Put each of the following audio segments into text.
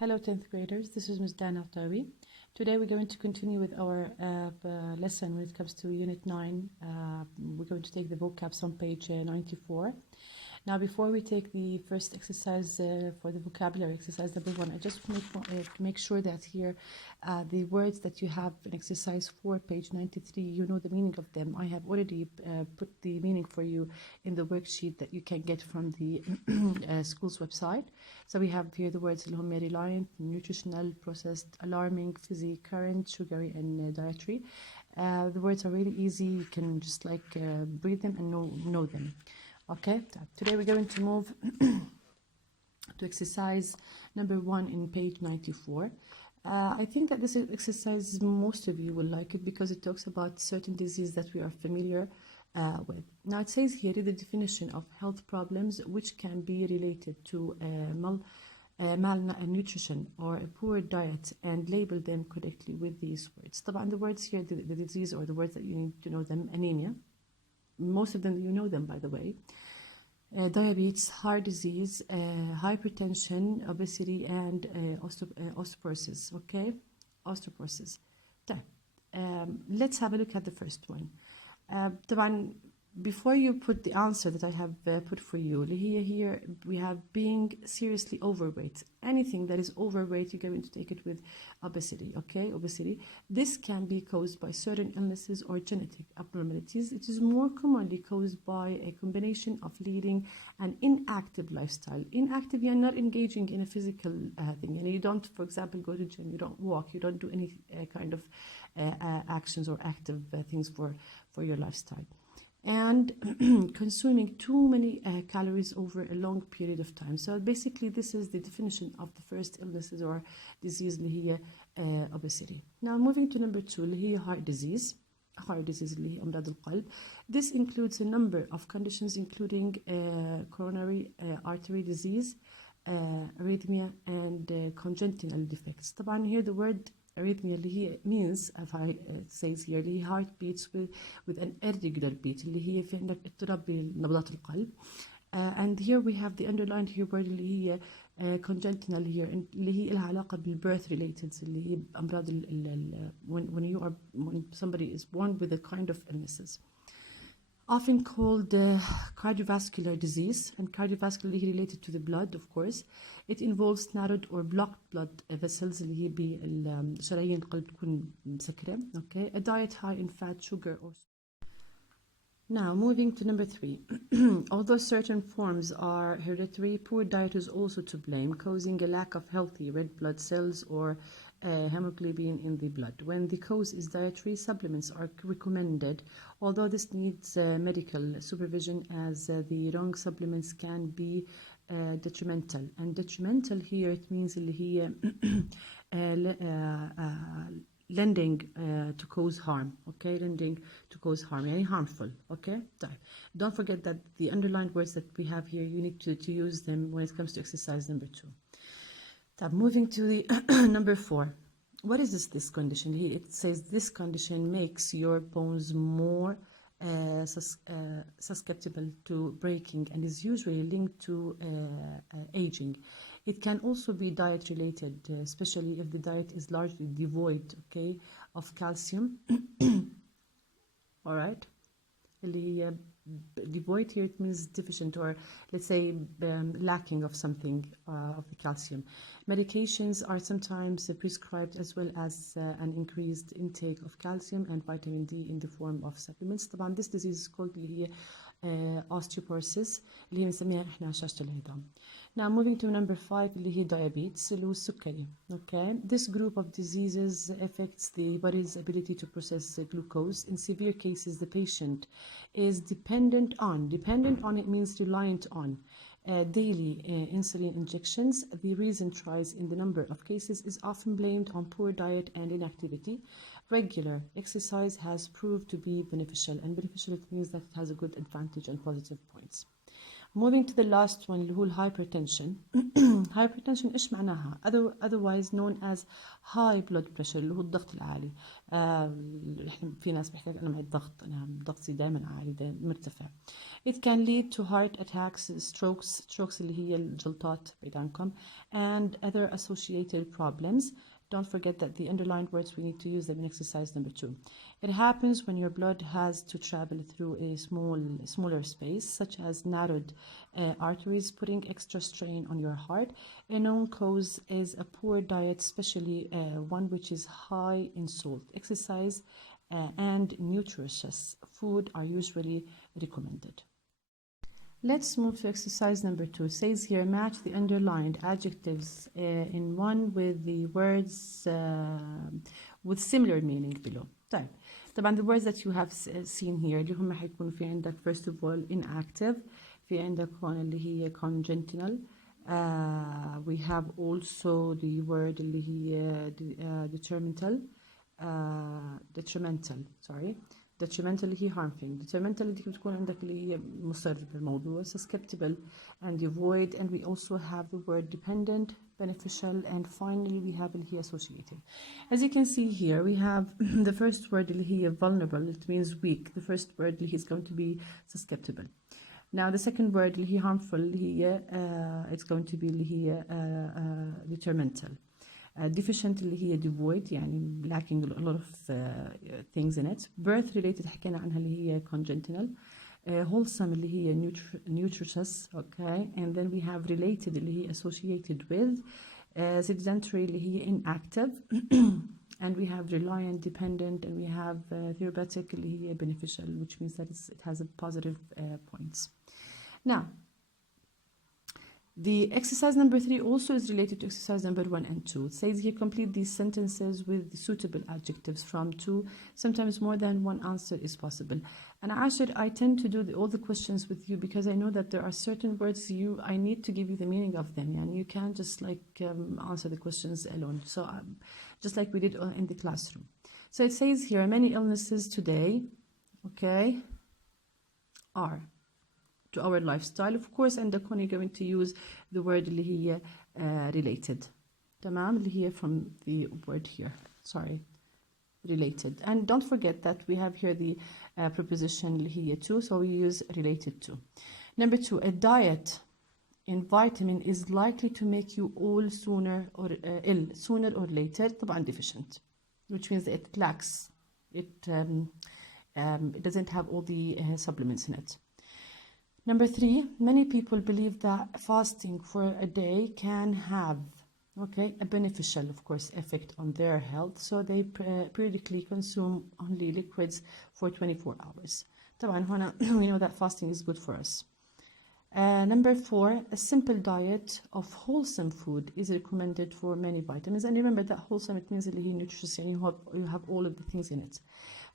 Hello 10th graders, this is Ms. Dana Tawi. Today we're going to continue with our lesson when it comes to Unit 9. We're going to take the vocabs on page 94. Now before we take the first exercise for the vocabulary exercise number 1, I just make sure that here the words that you have in exercise 4 page 93, you know the meaning of them. I have already put the meaning for you in the worksheet that you can get from the school's website. So we have here the words اللي هم reliant, nutritional, processed, alarming, fizzy, current, sugary and dietary. The words are really easy. You can just like read them and know them. Okay, today we're going to move to exercise number 1 in page 94. I think that this exercise, most of you will like it because it talks about certain diseases that we are familiar with. Now it says here the definition of health problems which can be related to malnutrition or a poor diet and label them correctly with these words. طبعا the words here, the disease or the words that you need to know them: anemia. Most of them you know them, by the way. Diabetes, heart disease, hypertension, obesity, and osteoporosis. Okay, osteoporosis. Let's have a look at the first one. طبعا before you put the answer that I have put for you, here we have being seriously overweight. Anything that is overweight, you're going to take it with obesity. Okay, obesity. This can be caused by certain illnesses or genetic abnormalities. It is more commonly caused by a combination of leading an inactive lifestyle. Inactive, you're not engaging in a physical thing. And you don't, for example, go to gym, you don't walk, you don't do any kind of actions or active things for your lifestyle. And consuming too many calories over a long period of time. So basically this is the definition of the first illnesses or disease اللي هي obesity. Now moving to number 2 اللي هي heart disease اللي هي أمراض القلب. This includes a number of conditions including coronary artery disease, arrhythmia and congenital defects. طبعا here the word arrhythmia اللي هي means, if it says here, اللي هي heart beats with an irregular beat اللي هي في عندك اضطراب بنبضات القلب. And here we have the underlined here word اللي هي congenital here اللي هي لها علاقة بالbirth related اللي هي أمراض when somebody is born with a kind of illnesses. Often called cardiovascular disease, and cardiovascular related to the blood, of course. It involves narrowed or blocked blood vessels اللي هي بشرايين القلب تكون مسكرة. Okay, a diet high in fat, sugar or. Now moving to number 3. Although certain forms are hereditary, poor diet is also to blame, causing a lack of healthy red blood cells or hemoglobin in the blood. When the cause is dietary, supplements are recommended, although this needs medical supervision as the wrong supplements can be detrimental. And detrimental here, it means اللي هي lending to cause harm. Okay, lending to cause harm, يعني harmful. Okay, don't forget that the underlined words that we have here, you need to use them when it comes to exercise number 2. Moving to the number 4. What is this condition? Here it says this condition makes your bones more susceptible to breaking and is usually linked to aging. It can also be diet related, especially if the diet is largely devoid, okay, of calcium. All right, devoid here, it means deficient, or let's say lacking of something of the calcium. Medications are sometimes prescribed as well as an increased intake of calcium and vitamin D in the form of supplements. طبعا this disease is called اللي هي osteoporosis اللي هي بنسميها احنا هشاشة العظام. Now moving to number 5 اللي هي diabetes اللي هو السكري. Okay, this group of diseases affects the body's ability to process glucose. In severe cases, the patient is dependent on it means reliant on daily insulin injections. The recent rise in the number of cases is often blamed on poor diet and inactivity. Regular exercise has proved to be beneficial, and beneficial, it means that it has a good advantage and positive points. Moving to the last one اللي هو hypertension. Hypertension إيش معناها؟ otherwise known as high blood pressure اللي هو الضغط العالي. إحنا في ناس بيحكي أنا معي الضغط، أنا ضغطي دائما عالي دائما مرتفع. It can lead to heart attacks, strokes اللي هي الجلطات بعيد عنكم, and other associated problems. Don't forget that the underlined words, we need to use them in exercise number 2. It happens when your blood has to travel through a smaller space, such as narrowed arteries, putting extra strain on your heart. A known cause is a poor diet, especially one which is high in salt. Exercise and nutritious food are usually recommended. Let's move to exercise number 2. It says here, match the underlined adjectives in one with the words with similar meaning below. طيب طبعا the words that you have seen here اللي هم حيكونوا في عندك first of all inactive, في عندك هون اللي هي congenital. We have also the word اللي هي detrimental اللي هي harmful. detrimental اللي بتكون عندك اللي هي مصر بالموضوع, susceptible and devoid, and we also have the word dependent, beneficial, and finally we have اللي هي associated. As you can see here, we have the first word اللي هي vulnerable, it means weak. The first word اللي is going to be susceptible. Now the second word اللي هي harmful اللي هي it's going to be اللي هي detrimental. Deficient اللي هي devoid يعني lacking a lot of things in it. Birth related حكينا عنها اللي هي congenital. Wholesome اللي هي nutritious, okay, and then we have related اللي هي associated with. Sedentary اللي هي inactive. And we have reliant, dependent, and we have therapeutic اللي هي beneficial, which means that it has a positive points. Now the exercise number 3 also is related to exercise number 1 and 2. It says here, complete these sentences with suitable adjectives from 2. Sometimes more than one answer is possible. And Ashir, I tend to do all the questions with you because I know that there are certain words I need to give you the meaning of them. And you can't just like answer the questions alone. So just like we did in the classroom. So it says here, many illnesses today, okay, are to our lifestyle, of course, and the you're going to use the word اللي هي related. تمام اللي هي from the word here. Sorry, related. And don't forget that we have here the preposition اللي هي to, so we use related to. Number 2, a diet in vitamin is likely to make you ill sooner or later. طبعا deficient, which means that it lacks. It doesn't have all the supplements in it. Number 3, many people believe that fasting for a day can have, okay, a beneficial, of course, effect on their health. So they periodically consume only liquids for 24 hours. طبعا هنا we know that fasting is good for us. Number 4, a simple diet of wholesome food is recommended for many vitamins. And remember that wholesome, it means اللي هي nutritious, and you have all of the things in it.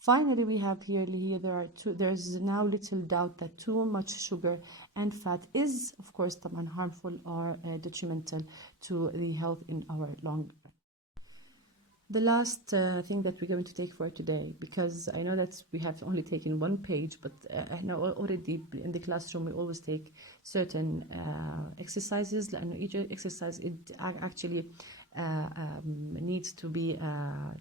Finally, we have here there's now little doubt that too much sugar and fat is, of course, طبعا harmful or detrimental to the health in our long run. The last thing that we're going to take for today, because I know that we have only taken one page, but already in the classroom we always take certain exercises, and each exercise it actually needs to be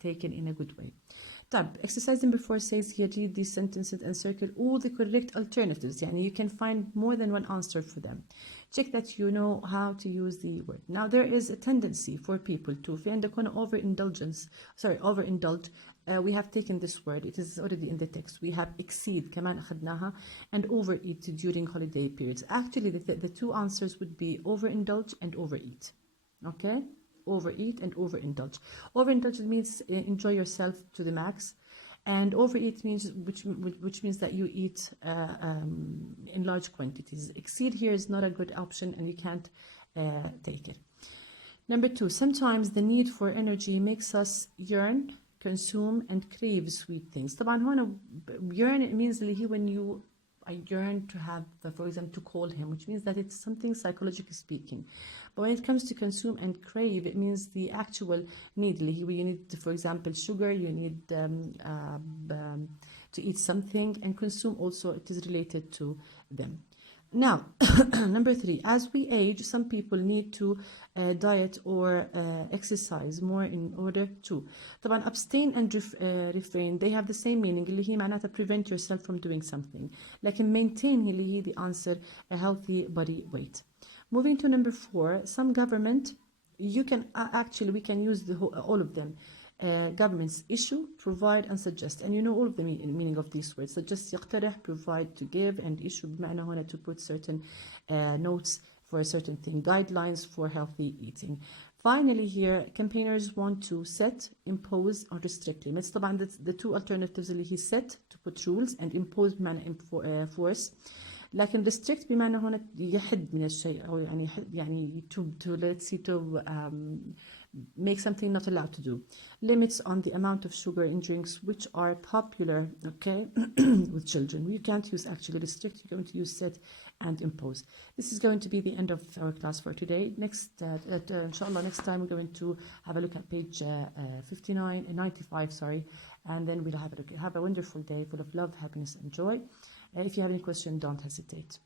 taken in a good way. Exercise number 4 says here, read these sentences and circle all the correct alternatives. يعني you can find more than one answer for them. Check that you know how to use the word. Now there is a tendency for people to في عندكم overindulge. We have taken this word, it is already in the text. We have exceed كمان أخذناها, and overeat during holiday periods. Actually the two answers would be overindulge and overeat. Okay? Overeat and overindulge. Overindulge means enjoy yourself to the max, and overeat means which means that you eat in large quantities. Exceed here is not a good option, and you can't take it. Number 2, sometimes the need for energy makes us yearn, consume, and crave sweet things. طبعا هنا yearn, it means اللي هي when I yearn to have, for example, to call him, which means that it's something psychologically speaking. But when it comes to consume and crave, it means the actual need. You need, for example, sugar, you need to eat something, and consume also, it is related to them. Now, number 3, as we age, some people need to diet or exercise more in order to. طبعا abstain and refrain, they have the same meaning, اللي هي معناتها prevent yourself from doing something. لكن maintain اللي هي the answer, a healthy body weight. Moving to number 4, some government, you can actually, we can use all of them. Governments issue, provide and suggest, and you know all of the meaning of these words. Suggest يقترح, provide to give, and issue بمعنى هنا to put certain notes for a certain thing, guidelines for healthy eating. Finally here, campaigners want to set, impose or restrict limits. طبعا the two alternatives اللي he set, to put rules, and impose بمعنى force. لكن restrict بمعنى هنا يحد من الشيء أو يعني to let's see to make something not allowed to do. Limits on the amount of sugar in drinks which are popular, okay, with children. You can't use actually restrict, you're going to use set and impose. This is going to be the end of our class for today. Inshallah, next time we're going to have a look at page 95, sorry, and then we'll have a look. Have a wonderful day full of love, happiness, and joy. If you have any question, don't hesitate.